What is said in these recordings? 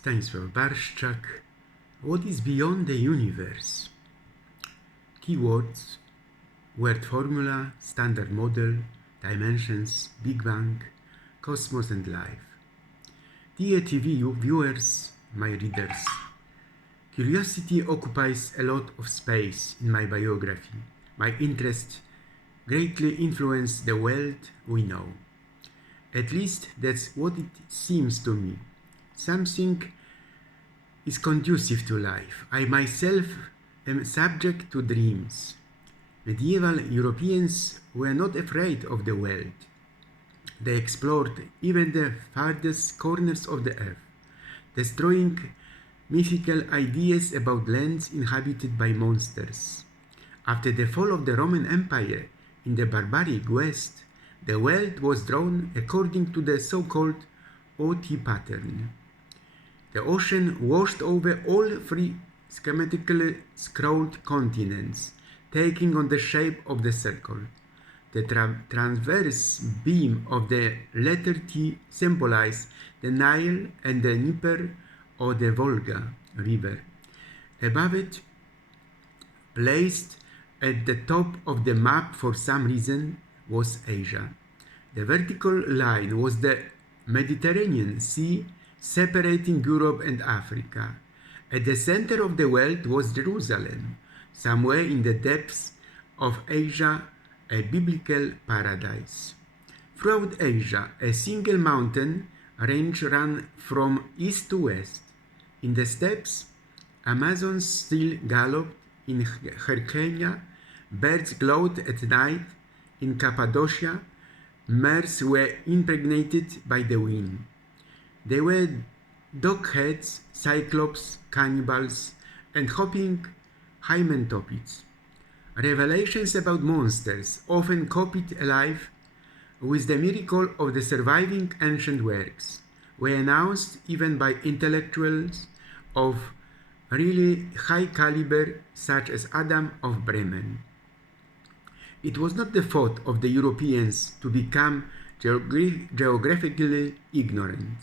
Stanisław Barszczak. What is beyond the universe? Keywords: word formula, standard model, dimensions, Big Bang, cosmos and life. Dear TV viewers, my readers, curiosity occupies a lot of space in my biography. My interest greatly influenced the world we know. At least that's what it seems to me. Something is conducive to life. I myself am subject to dreams. Medieval Europeans were not afraid of the world. They explored even the farthest corners of the earth, destroying mythical ideas about lands inhabited by monsters. After the fall of the Roman Empire in the barbaric West, the world was drawn according to the so-called OT pattern. The ocean washed over all three schematically scrolled continents, taking on the shape of the circle. The transverse beam of the letter T symbolized the Nile and the Dnieper or the Volga river. Above it, placed at the top of the map for some reason, was Asia. The vertical line was the Mediterranean Sea, separating Europe and Africa. At the center of the world was Jerusalem, somewhere in the depths of Asia, a biblical paradise. Throughout Asia, a single mountain range ran from east to west. In the steppes, Amazons still galloped. In Hyrcania, birds glowed at night. In Cappadocia, mares were impregnated by the wind. They were dogheads, cyclops, cannibals, and hopping hymenotopids. Revelations about monsters, often copied alive with the miracle of the surviving ancient works, were announced even by intellectuals of really high caliber such as Adam of Bremen. It was not the fault of the Europeans to become geographically ignorant.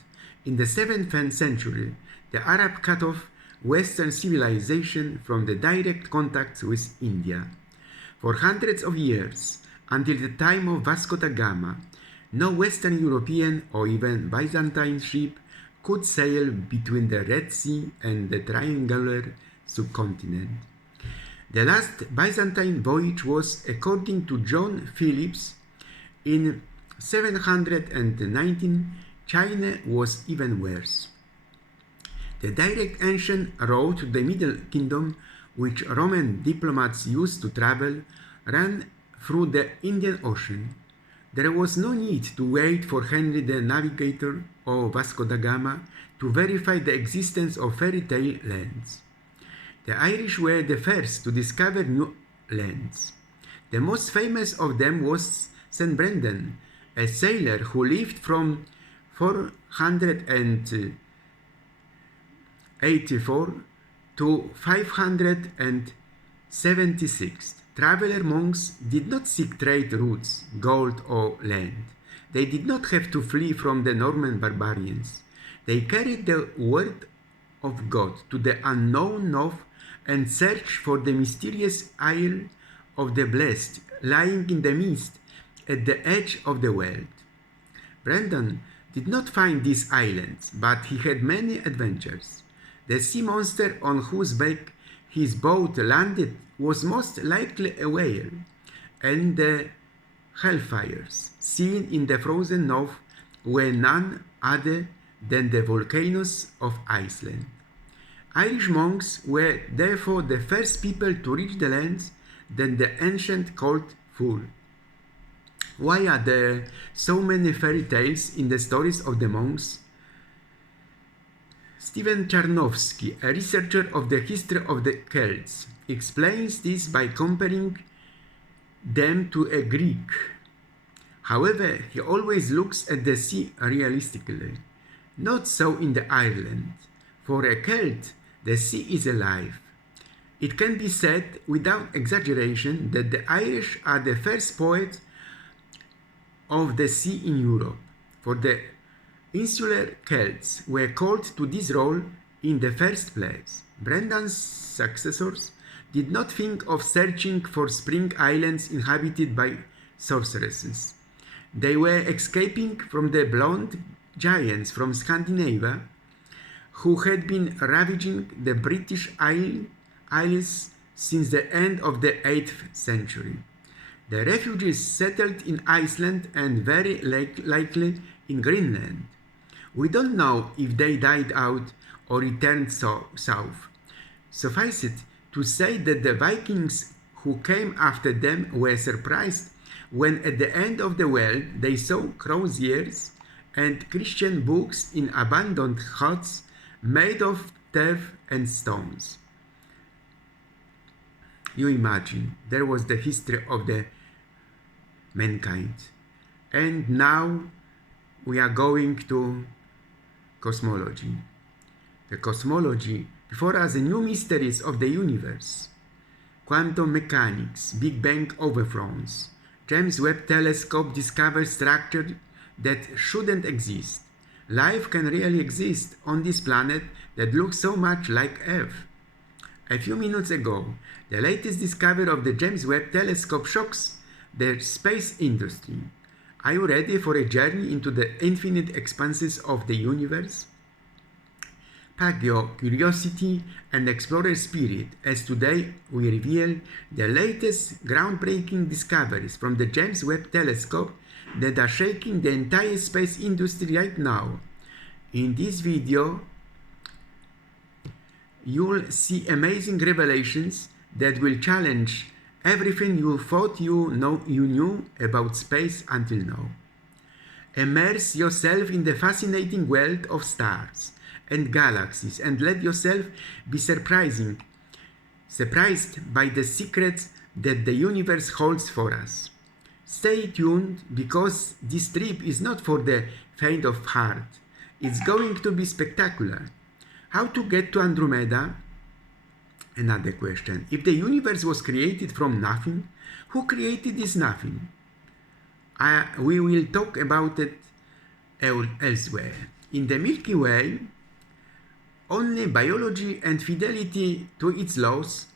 In the 7th century, the Arab cut off Western civilization from the direct contacts with India. For hundreds of years, until the time of Vasco da Gama, no Western European or even Byzantine ship could sail between the Red Sea and the triangular subcontinent. The last Byzantine voyage was, according to John Phillips, in 719. China was even worse. The direct ancient road to the Middle Kingdom, which Roman diplomats used to travel, ran through the Indian Ocean. There was no need to wait for Henry the Navigator or Vasco da Gama to verify the existence of fairy tale lands. The Irish were the first to discover new lands. The most famous of them was St. Brendan, a sailor who lived from 484 to 576. Traveler monks did not seek trade routes, gold or land. They did not have to flee from the Norman barbarians. They carried the word of God to the unknown north and searched for the mysterious Isle of the Blessed, lying in the mist at the edge of the world. Brendan did not find these islands, but he had many adventures. The sea monster on whose back his boat landed was most likely a whale, and the hellfires seen in the frozen north were none other than the volcanoes of Iceland. Irish monks were therefore the first people to reach the lands that the ancient called Fur. Why are there so many fairy tales in the stories of the monks? Stephen Charnowski, a researcher of the history of the Celts, explains this by comparing them to a Greek. However, he always looks at the sea realistically. Not so in the Ireland. For a Celt, the sea is alive. It can be said without exaggeration that the Irish are the first poets of the sea in Europe. For the Insular Celts were called to this role in the first place. Brendan's successors did not think of searching for spring islands inhabited by sorceresses. They were escaping from the blonde giants from Scandinavia who had been ravaging the British Isles since the end of the 8th century. The refugees settled in Iceland and very likely in Greenland. We don't know if they died out or returned south. Suffice it to say that the Vikings who came after them were surprised when at the end of the world they saw croziers and Christian books in abandoned huts made of turf and stones. You imagine, there was the history of the mankind. And now we are going to cosmology. The cosmology before us, the new mysteries of the universe. Quantum mechanics, Big Bang overflows. James Webb Telescope discovers structure that shouldn't exist. Life can really exist on this planet that looks so much like Earth. A few minutes ago, the latest discovery of the James Webb Telescope shocks the space industry. Are you ready for a journey into the infinite expanses of the universe? Pack your curiosity and explorer spirit as today we reveal the latest groundbreaking discoveries from the James Webb Telescope that are shaking the entire space industry right now. In this video, you'll see amazing revelations that will challenge everything you thought you knew about space until now. Immerse yourself in the fascinating world of stars and galaxies and let yourself be surprised by the secrets that the universe holds for us. Stay tuned because this trip is not for the faint of heart. It's going to be spectacular. How to get to Andromeda? Another question. If the universe was created from nothing, who created this nothing? We will talk about it elsewhere. In the Milky Way, only biology and fidelity to its laws,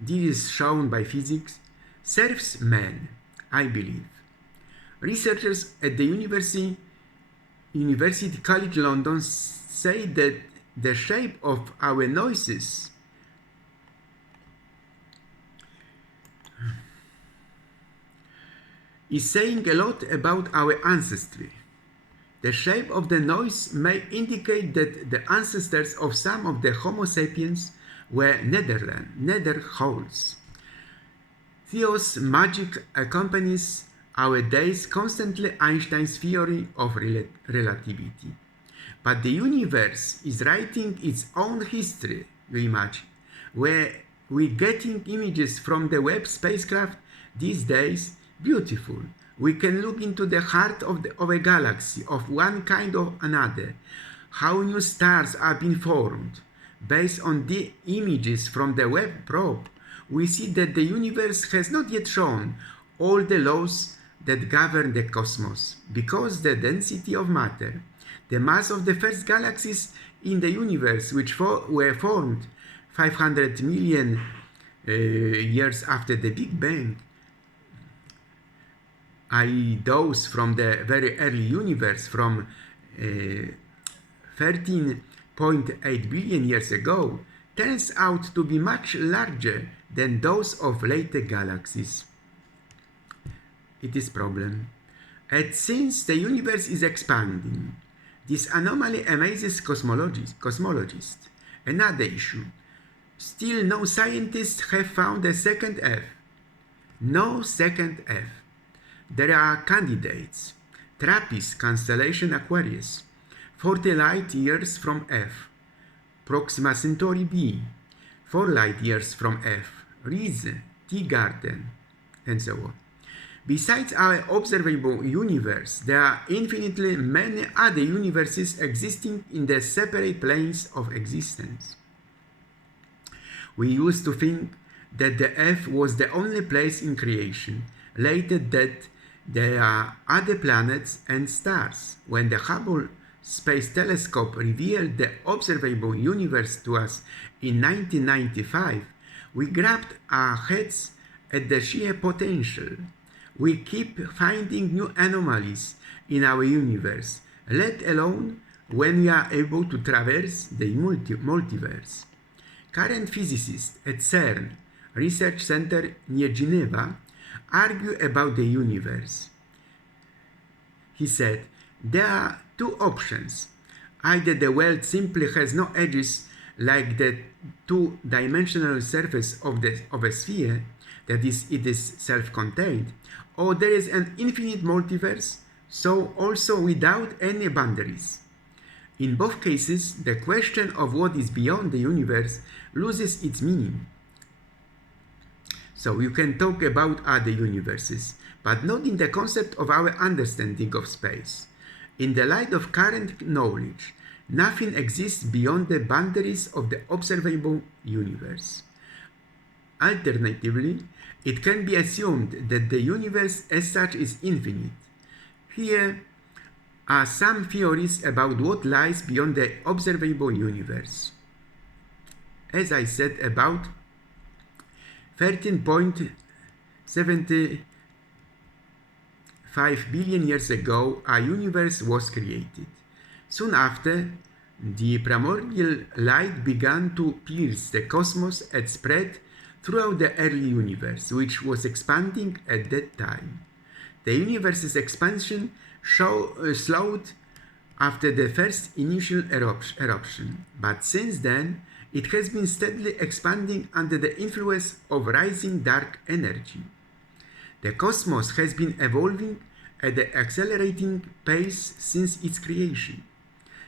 this is shown by physics, serves man, I believe. Researchers at the University College London say that the shape of our noises is saying a lot about our ancestry. The shape of the noise may indicate that the ancestors of some of the Homo sapiens were nether holes. Theo's magic accompanies our days constantly Einstein's theory of relativity. But the universe is writing its own history, you imagine, where we're getting images from the Webb spacecraft these days, beautiful. We can look into the heart of a galaxy of one kind or another, how new stars are being formed. Based on the images from the Webb probe, we see that the universe has not yet shown all the laws that govern the cosmos, because the density of matter, the mass of the first galaxies in the universe, which were formed 500 million years after the Big Bang, i.e. those from the very early universe from 13.8 billion years ago, turns out to be much larger than those of later galaxies. It is a problem. And since the universe is expanding, this anomaly amazes cosmologists. Another issue. Still no scientists have found a second Earth. No second Earth. There are candidates. TRAPPIST constellation Aquarius, 40 light years from Earth. Proxima Centauri b, 4 light years from Earth. RISE, T-Garden, and so on. Besides our observable universe, there are infinitely many other universes existing in the separate planes of existence. We used to think that the Earth was the only place in creation, later that there are other planets and stars. When the Hubble Space Telescope revealed the observable universe to us in 1995, we grabbed our heads at the sheer potential. We keep finding new anomalies in our universe, let alone when we are able to traverse the multiverse. Current physicists at CERN Research Center near Geneva argue about the universe. He said, there are two options. Either the world simply has no edges like the two-dimensional surface of a sphere, that is, it is self-contained, or there is an infinite multiverse, so also without any boundaries. In both cases, the question of what is beyond the universe loses its meaning. So you can talk about other universes, but not in the concept of our understanding of space. In the light of current knowledge, nothing exists beyond the boundaries of the observable universe. Alternatively, it can be assumed that the universe as such is infinite. Here are some theories about what lies beyond the observable universe. As I said, about 13.75 billion years ago, our universe was created. Soon after, the primordial light began to pierce the cosmos and spread throughout the early universe, which was expanding at that time. The universe's expansion slowed after the first initial eruption, but since then, it has been steadily expanding under the influence of rising dark energy. The cosmos has been evolving at an accelerating pace since its creation.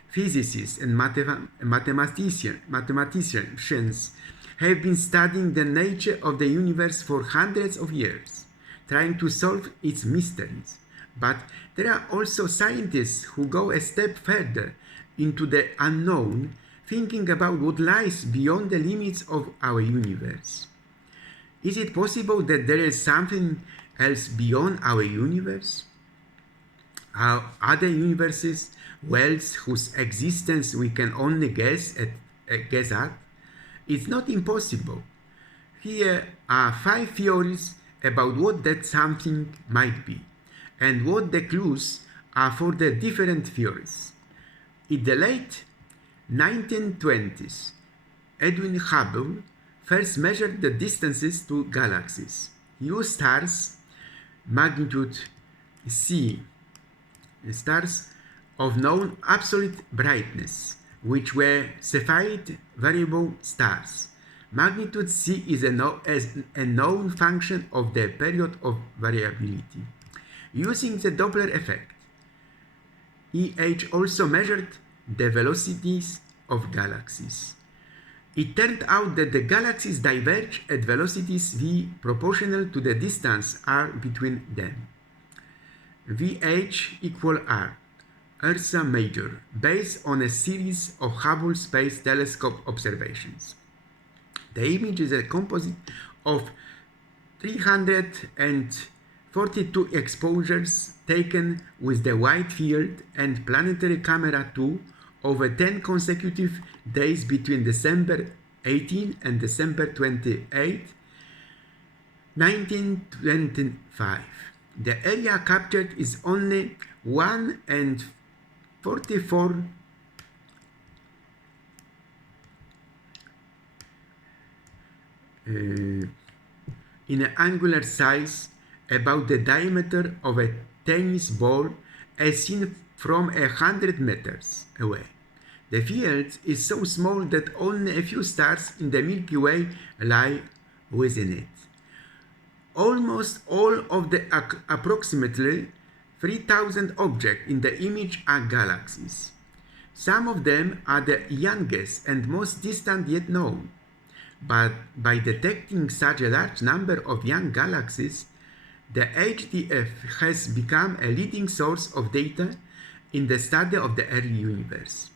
Physicists and mathematicians have been studying the nature of the universe for hundreds of years, trying to solve its mysteries. But there are also scientists who go a step further into the unknown, thinking about what lies beyond the limits of our universe. Is it possible that there is something else beyond our universe? Are other universes, worlds whose existence we can only guess at? It's not impossible. Here are 5 theories about what that something might be, and what the clues are for the different theories. In the late 1920s, Edwin Hubble first measured the distances to galaxies. He used stars, magnitude C, stars of known absolute brightness, which were Cepheid variable stars. Magnitude C is a known function of the period of variability. Using the Doppler effect, EH also measured the velocities of galaxies. It turned out that the galaxies diverge at velocities v proportional to the distance r between them. VH equal R, Ursa Major, based on a series of Hubble Space Telescope observations. The image is a composite of 342 exposures taken with the Wide Field and Planetary Camera 2 over 10 consecutive days between December 18 and December 28, 1925. The area captured is only 1/44 in an angular size, about the diameter of a tennis ball as seen from 100 meters away. The field is so small that only a few stars in the Milky Way lie within it. Almost all of the approximately 3,000 objects in the image are galaxies. Some of them are the youngest and most distant yet known. But by detecting such a large number of young galaxies, the HDF has become a leading source of data in the study of the early universe.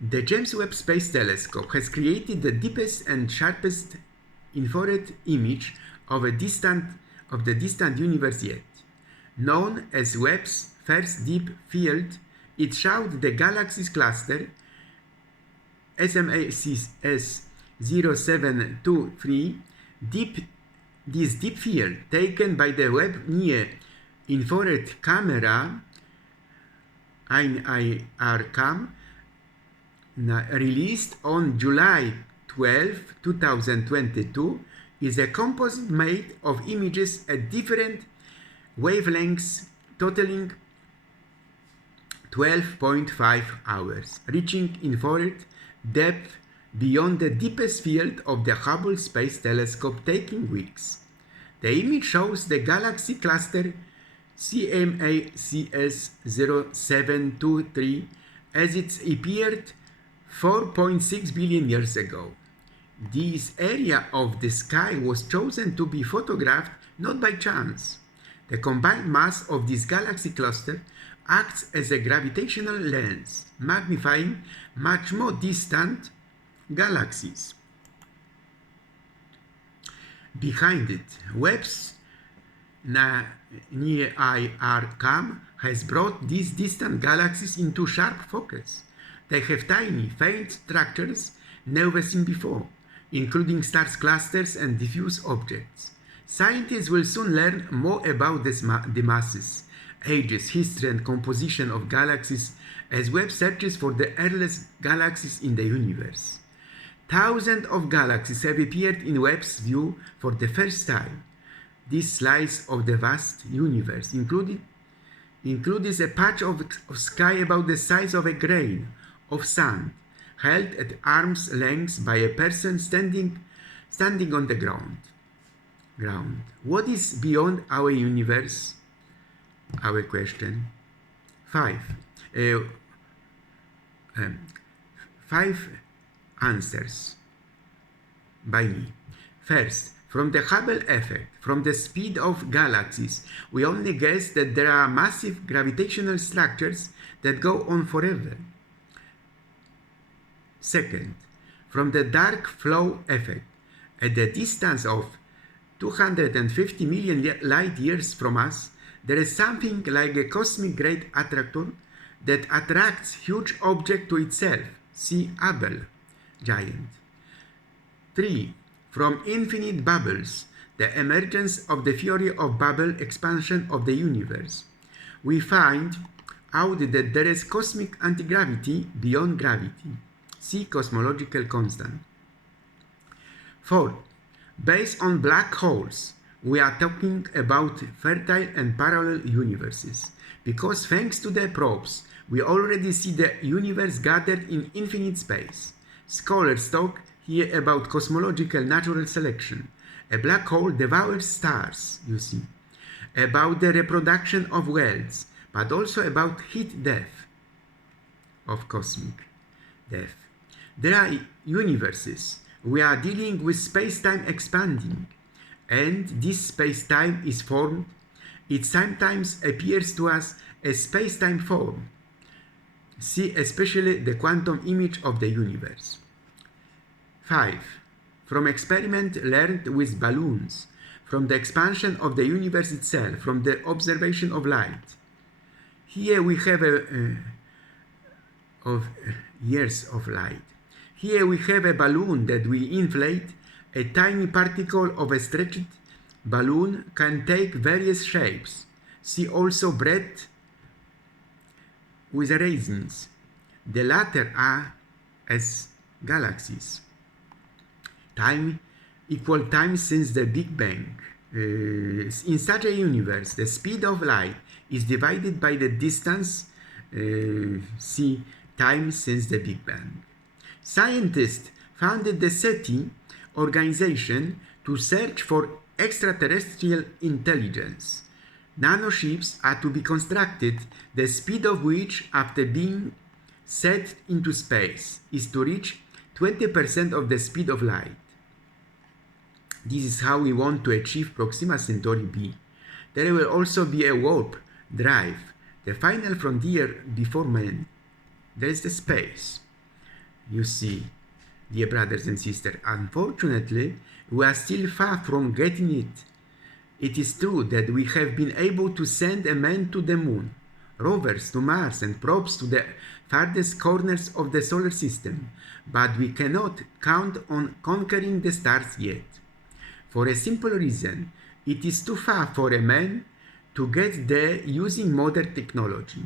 The James Webb Space Telescope has created the deepest and sharpest infrared image of the distant universe yet, known as Webb's first deep field It showed the galaxies cluster SMACS 0723 this deep field taken by the Webb near infrared camera INIRCam released on July 12, 2022 is a composite made of images at different wavelengths totaling 12.5 hours, reaching infrared depth beyond the deepest field of the Hubble Space Telescope, taking weeks. The image shows the galaxy cluster CMACS 0723 as it appeared 4.6 billion years ago. This area of the sky was chosen to be photographed not by chance. The combined mass of this galaxy cluster acts as a gravitational lens, magnifying much more distant galaxies. Behind it, Webb's NIRCam has brought these distant galaxies into sharp focus. They have tiny, faint structures never seen before, including stars clusters and diffuse objects. Scientists will soon learn more about the masses, ages, history, and composition of galaxies as Webb searches for the earliest galaxies in the universe. Thousands of galaxies have appeared in Webb's view for the first time. This slice of the vast universe includes a patch of sky about the size of a grain of sand, held at arm's length by a person standing on the ground. What is beyond our universe? Our question. 5 answers by me. First, from the Hubble effect, from the speed of galaxies, we only guess that there are massive gravitational structures that go on forever. Second, from the dark flow effect, at the distance of 250 million light years from us, there is something like a cosmic great attractor that attracts huge objects to itself. See Hubble giant. 3. From infinite bubbles, the emergence of the theory of bubble expansion of the universe. We find out that there is cosmic antigravity beyond gravity. See cosmological constant. 4. Based on black holes, we are talking about fertile and parallel universes, because thanks to the probes, we already see the universe gathered in infinite space. Scholars talk here about cosmological natural selection. A black hole devours stars, you see, about the reproduction of worlds, but also about heat death of cosmic death. There are universes. We are dealing with space-time expanding, and this space-time is formed. It sometimes appears to us as space-time form. See especially the quantum image of the universe. 5. From experiment learned with balloons, from the expansion of the universe itself, from the observation of light. Here we have years of light. Here we have a balloon that we inflate. A tiny particle of a stretched balloon can take various shapes. See also bread with raisins. The latter are as galaxies. Time equal time since the Big Bang. In such a universe, the speed of light is divided by the distance, see time since the Big Bang. Scientists founded the SETI organization to search for extraterrestrial intelligence. Nanoships are to be constructed, the speed of which, after being set into space, is to reach 20% of the speed of light. This is how we want to achieve Proxima Centauri b. There will also be a warp drive, the final frontier before man. There is the space. You see, dear brothers and sisters, unfortunately, we are still far from getting it. It is true that we have been able to send a man to the moon, rovers to Mars and probes to the farthest corners of the solar system, but we cannot count on conquering the stars yet. For a simple reason, it is too far for a man to get there using modern technology.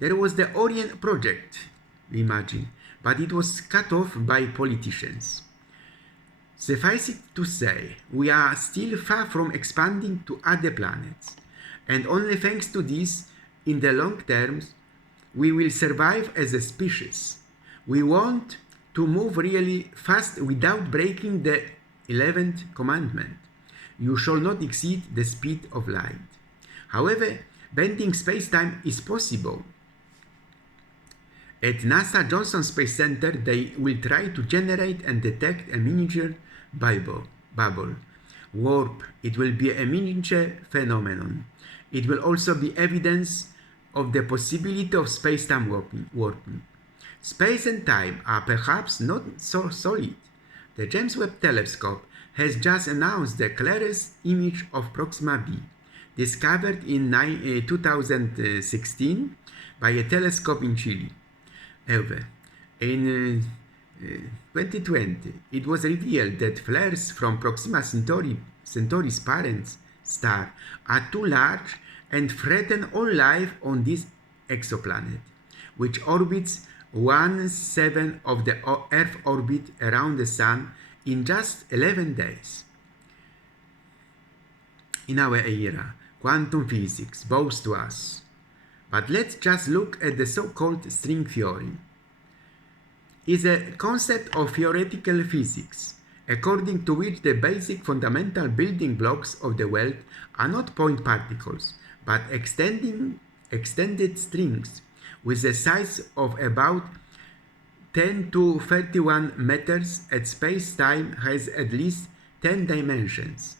There was the Orient project, imagine, but it was cut off by politicians. Suffice it to say, we are still far from expanding to other planets, and only thanks to this, in the long term, we will survive as a species. We want to move really fast without breaking the 11th commandment. You shall not exceed the speed of light. However, bending space-time is possible. At NASA Johnson Space Center, they will try to generate and detect a miniature bubble. Warp. It will be a miniature phenomenon. It will also be evidence of the possibility of space-time warping. Space and time are perhaps not so solid. The James Webb Telescope has just announced the clearest image of Proxima b, discovered in 2016 by a telescope in Chile. However, in 2020, it was revealed that flares from Proxima Centauri's parent star are too large and threaten all life on this exoplanet, which orbits 1/7 of the Earth orbit around the Sun in just 11 days. In our era, quantum physics bows to us. But let's just look at the so-called string theory. It's a concept of theoretical physics, according to which the basic fundamental building blocks of the world are not point particles, but extended strings with a size of about 10 to 31 meters, and space-time has at least 10 dimensions.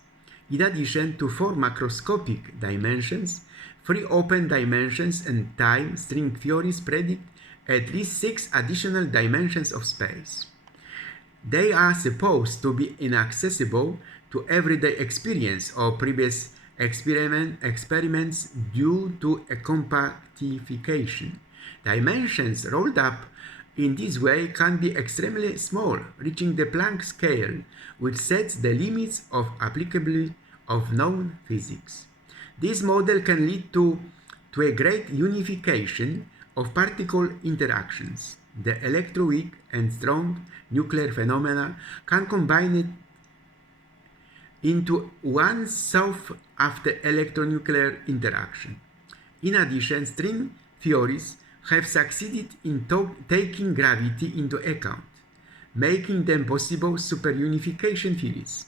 In addition to 4 macroscopic dimensions, 3 open dimensions, and time string theories predict at least 6 additional dimensions of space. They are supposed to be inaccessible to everyday experience or previous experiments due to a compactification. Dimensions rolled up in this way can be extremely small, reaching the Planck scale, which sets the limits of applicability of known physics. This model can lead to a great unification of particle interactions. The electroweak and strong nuclear phenomena can combine it into one sought-after electronuclear interaction. In addition, string theories have succeeded in taking gravity into account, making them possible superunification theories.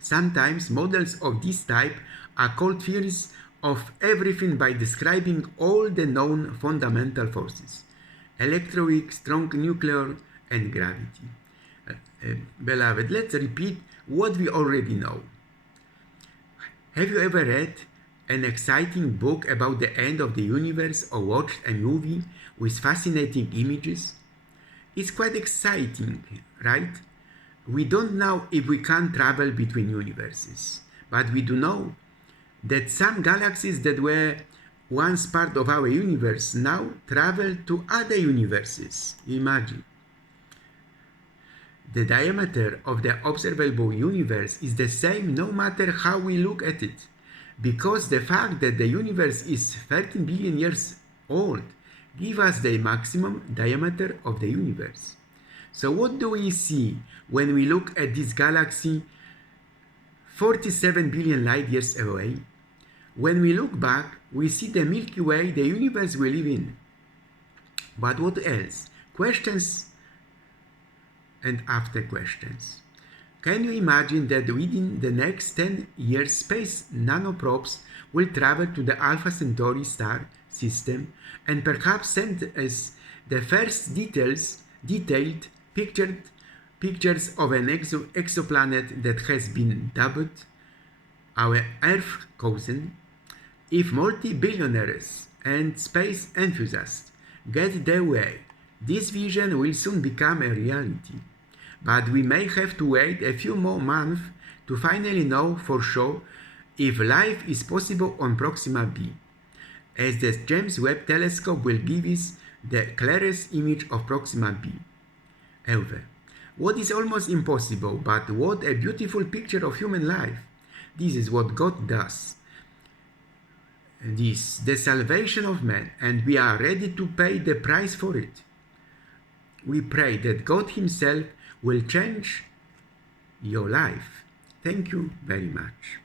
Sometimes models of this type are called theories of everything by describing all the known fundamental forces: electroweak, strong nuclear, and gravity. Beloved, let's repeat what we already know. Have you ever read an exciting book about the end of the universe or watched a movie with fascinating images? It's quite exciting, right? We don't know if we can travel between universes, but we do know that some galaxies that were once part of our universe now travel to other universes. Imagine. The diameter of the observable universe is the same no matter how we look at it, because the fact that the universe is 13 billion years old gives us the maximum diameter of the universe. So what do we see when we look at this galaxy 47 billion light years away? When we look back, we see the Milky Way, the universe we live in. But what else? Questions and after questions. Can you imagine that within the next 10 years, space nanoprobes will travel to the Alpha Centauri star system and perhaps send us the first detailed pictures of an exoplanet that has been dubbed our Earth cousin? If multi-billionaires and space enthusiasts get their way, this vision will soon become a reality. But we may have to wait a few more months to finally know for sure if life is possible on Proxima b. as the James Webb Telescope will give us the clearest image of Proxima b. However, what is almost impossible, but what a beautiful picture of human life. This is what God does. This, the salvation of man, and we are ready to pay the price for it. We pray that God Himself will change your life. Thank you very much.